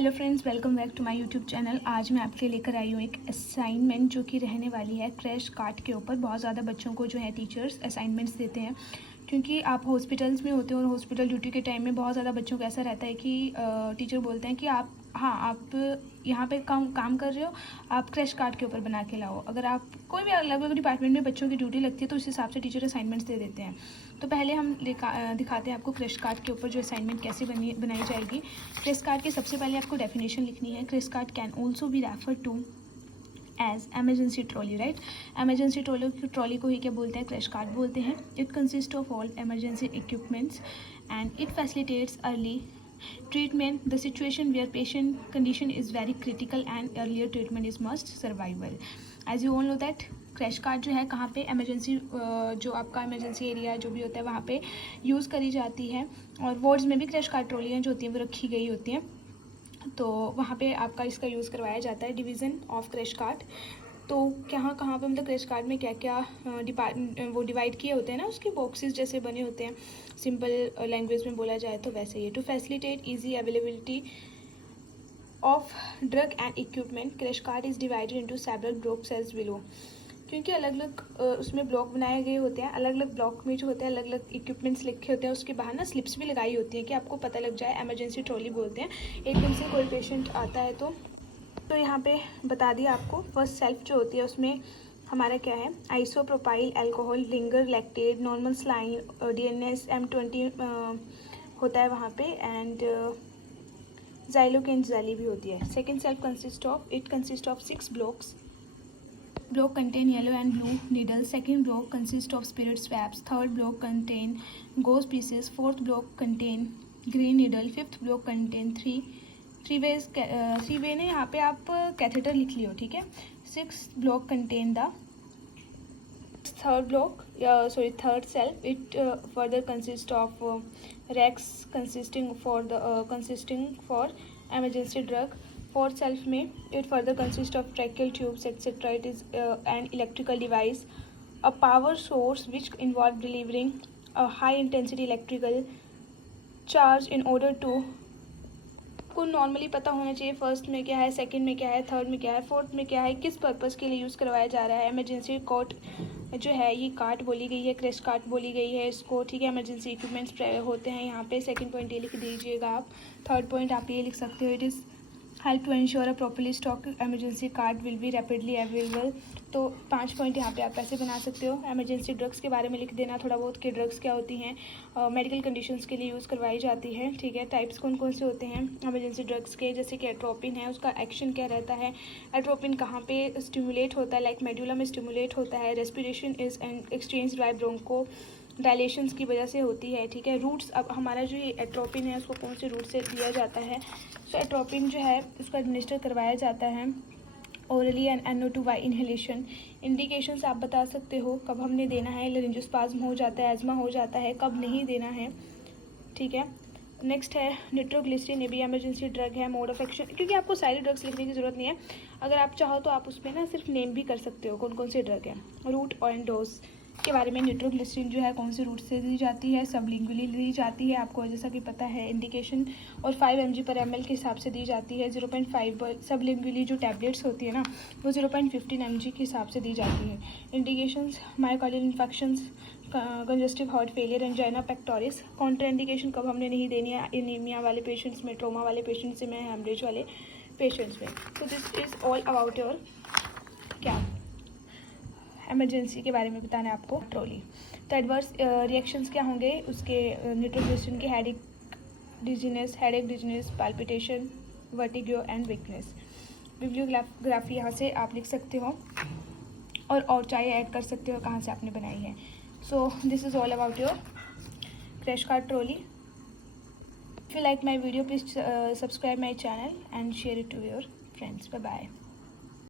Hello friends, welcome back to my YouTube channel. आज मैं आपके लिए लेकर आई हूँ एक असाइनमेंट जो कि रहने वाली है क्रैश कार्ट के ऊपर। बहुत ज़्यादा बच्चों को जो है टीचर्स असाइनमेंट्स देते हैं, क्योंकि आप हॉस्पिटल्स में होते हो और हॉस्पिटल ड्यूटी के टाइम में बहुत ज़्यादा बच्चों को ऐसा रहता है कि टीचर बोलते हैं कि आप यहाँ पे काम कर रहे हो, आप क्रैश कार्ट के ऊपर बना के लाओ। अगर आप कोई भी अलग अलग डिपार्टमेंट में बच्चों की ड्यूटी लगती है तो उस हिसाब से टीचर असाइनमेंट्स दे देते हैं। तो पहले हम दिखाते हैं आपको क्रैश कार्ट के ऊपर जो असाइनमेंट कैसे बनाई जाएगी। क्रैश कार्ट की सबसे पहले आपको डेफिनेशन लिखनी है। Crash cart can also be refer to as emergency trolley, right. Emergency trolley को ही क्या बोलते हैं? क्रैश कार्ट बोलते हैं। It consist of all emergency equipments and it facilitates early treatment, the situation where patient condition is very critical and earlier treatment is must survival. As you all know that crash cart जो है कहाँ पे emergency, जो आपका emergency area जो भी होता है वहाँ पे यूज़ करी जाती है। और वार्ड्स में भी क्रैश कार्ट ट्रॉलियाँ जो होती हैं वो रखी गई होती हैं, तो वहाँ पे आपका इसका यूज़ करवाया जाता है। डिवीज़न ऑफ क्रैश कार्ट, तो कहाँ कहाँ पे मतलब क्रैश कार्ट में क्या क्या वो डिवाइड किए होते हैं ना, उसके बॉक्सेस जैसे बने होते हैं। सिंपल लैंग्वेज में बोला जाए तो वैसे ही। To facilitate easy availability of drug and equipment, crash cart is divided into several blocks as below. क्योंकि अलग अलग उसमें ब्लॉक बनाए गए होते हैं, अलग अलग ब्लॉक में जो होते हैं अलग अलग इक्विपमेंट्स लिखे होते हैं। उसके बाहर ना स्लिप्स भी लगाई होती हैं कि आपको पता लग जाए। एमरजेंसी ट्रॉली बोलते हैं। एकदम से कोई पेशेंट आता है तो यहाँ पे बता दिया आपको। फर्स्ट सेल्फ जो होती है उसमें हमारा क्या है? Isopropyl alcohol, Ringer, lactate, normal saline, DNS, M20 होता है वहाँ पे, एंड ज़ाइलोकेन जेली भी होती है। Second self consist of 6 blocks. Block contain yellow and blue needles. Second block consists of spirit swabs. Third block contain gauze pieces. Fourth block contain green needle. Fifth block contain three way ने यहाँ पे आप catheter लिख लियो, ठीक है। 6th block contain the third cell. It further consists of racks consisting for emergency drug. Fourth self में it further consists of tracheal tubes etc. It is an electrical device, a power source which involve delivering a high intensity electrical charge in order to, को normally पता होना चाहिए first में क्या है, second में क्या है, थर्ड में क्या है, फोर्थ में क्या है, किस पर्पस के लिए यूज़ करवाया जा रहा है। एमरजेंसी कार्ट जो है ये कार्ट बोली गई है, क्रैश कार्ट बोली गई है इसको, ठीक है। एमरजेंसी इक्विपमेंट्स होते हैं यहाँ पे। सेकंड पॉइंट ये लिख दीजिएगा आप। थर्ड पॉइंट आप ये लिख सकते हो, it is help to ensure a properly stock emergency card will be rapidly available. तो 5 पॉइंट यहाँ पे आप ऐसे बना सकते हो। एमरजेंसी ड्रग्स के बारे में लिख देना थोड़ा बहुत कि ड्रग्स क्या होती हैं, मेडिकल कंडीशंस के लिए यूज़ करवाई जाती है, ठीक है। टाइप्स कौन कौन से होते हैं एमरजेंसी ड्रग्स के, जैसे कि एट्रोपिन है, उसका एक्शन क्या रहता है, एट्रोपिन कहाँ पे स्टिमुलेट होता है, लाइक मेडुला में स्टिमुलेट होता है। Respiration is exchange by bronchodilations की वजह से होती है, ठीक है। रूट्स, अब हमारा जो ये एट्रोपिन है उसको कौन से रूट से दिया जाता है? तो एट्रोपिन जो है उसको एडमिनिस्टर करवाया जाता है orally and NO2 inhalation. Indications आप बता सकते हो कब हमने देना है, लरिंजोस्पाज्म हो जाता है, एजमा हो जाता है, कब नहीं देना है, ठीक है। नेक्स्ट है निट्रोग्लिसरीन, ये भी एमरजेंसी ड्रग है। मोड ऑफ एक्शन, क्योंकि आपको सारी ड्रग्स लिखने की ज़रूरत नहीं है, अगर आप चाहो तो आप उसमें ना सिर्फ नेम भी कर सकते हो कौन कौन से ड्रग है। रूट और डोज के बारे में, निट्रोग्लिसरीन जो है कौन से रूट से दी जाती है, सबलिंगुअली दी जाती है, आपको जैसा कि पता है इंडिकेशन, और 5 mg/ml के हिसाब से दी जाती है। 0.5 सबलिंगुअली जो टैबलेट्स होती है ना वो 0.15 mg के हिसाब से दी जाती है। Indications myocardial infections, congestive heart failure, angina pectoris. Counter indication कब हमने नहीं देनी है, एनीमिया वाले पेशेंट्स में, ट्रोमा वाले पेशेंट्स में, हेमरेज वाले पेशेंट्स में। तो this is all about your क्या एमरजेंसी के बारे में बताना है आपको ट्रॉली। तो एडवर्स रिएक्शंस क्या होंगे उसके? निट्रोग्लिसरीन के headache dizziness, palpitation, vertigo and weakness. Bibliography यहाँ से आप लिख सकते हो और चाहे ऐड कर सकते हो कहाँ से आपने बनाई है। So this is all about your crash cart trolley. If you like my video please subscribe my channel and share it to your friends. Bye bye.